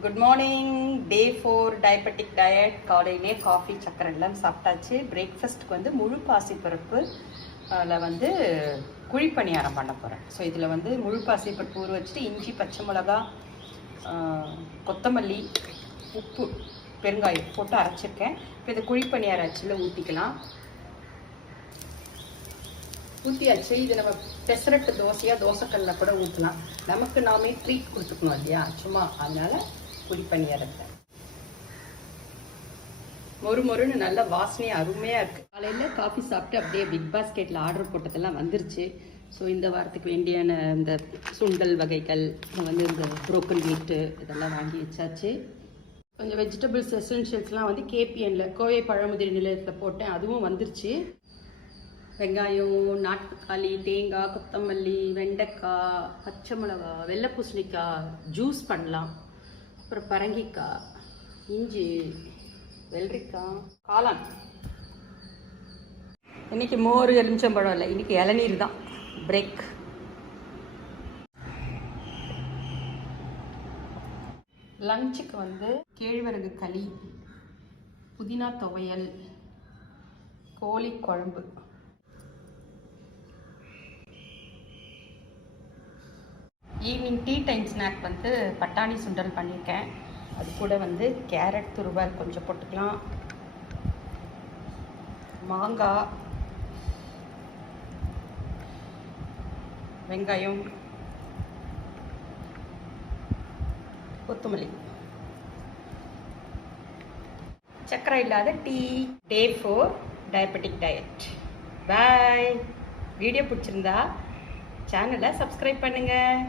Good morning. Day 4 diabetic diet. காலையிலே coffee சக்கரை எல்லாம் சாப்பிட்டாச்சு. பிரேக்ஃபாஸ்ட்டுக்கு வந்து முழு பாசிப்பருப்பு வந்து குழிப்பணியாரம் பண்ண போகிறேன். ஸோ இதில் வந்து முழு பாசிப்பருப்பு ஊற வச்சுட்டு இஞ்சி, பச்சை மிளகா, கொத்தமல்லி, உப்பு, பெருங்காயம் போட்டு அரைச்சிருக்கேன். இப்போ இதை குழிப்பணியாரம் அச்சில் ஊற்றிக்கலாம். ஊற்றியாச்சு. இது நம்ம பெசரட்டு தோசையாக தோசைக்கல்லில் கூட ஊற்றலாம். நமக்கு நாமே ட்ரீட் கொடுத்துக்கணும் இல்லையா, சும்மா. அதனால குழிப்பணியாரத்தை மொறுன்னு நல்ல வாசனையாக அருமையாக இருக்குது. காலையில் காஃபி சாப்பிட்டு அப்படியே பிக் பாஸ்கெட்டில் ஆர்டர் போட்டதெல்லாம் வந்துருச்சு. ஸோ இந்த வாரத்துக்கு வேண்டியான இந்த சுண்டல் வகைகள், வந்து இந்த புரோக்கன் மீட்டு இதெல்லாம் வாங்கி வச்சாச்சு. கொஞ்சம் வெஜிடபிள்ஸ் எசென்ஷியல்ஸ்லாம் வந்து கேபிஎனில் கோவை பழமுதிர் நிலையத்தில் போட்டேன், அதுவும் வந்துருச்சு. வெங்காயம், நாட்டுக்காளி, தேங்காய், கொத்தமல்லி, வெண்டைக்காய், பச்சை மிளகா, வெள்ளை பூசணிக்காய் ஜூஸ் பண்ணலாம். அப்புறம் பரங்கிக்காய், இஞ்சி, வெள்ளரிக்காய், காளான். இன்னைக்கு மோர் எலுமிச்சம்பழம் இல்லை, இன்னைக்கு இளநீர் தான். பிரேக். லஞ்சுக்கு வந்து கேழ்வரகு களி, புதினா துவையல், கோழி குழம்பு. ஈவினிங் டீ டைம் ஸ்நாக் வந்து பட்டாணி சுண்டல் பண்ணியிருக்கேன். அது கூட வந்து கேரட் துருவல் கொஞ்சம் போட்டுக்கலாம், மாங்காய், வெங்காயம், கொத்தமல்லி, சக்கரை இல்லாத டீ. டே 4 டயபெட்டிக் டயட். பாய். வீடியோ பிடிச்சிருந்தா சேனலை சப்ஸ்கிரைப் பண்ணுங்கள்.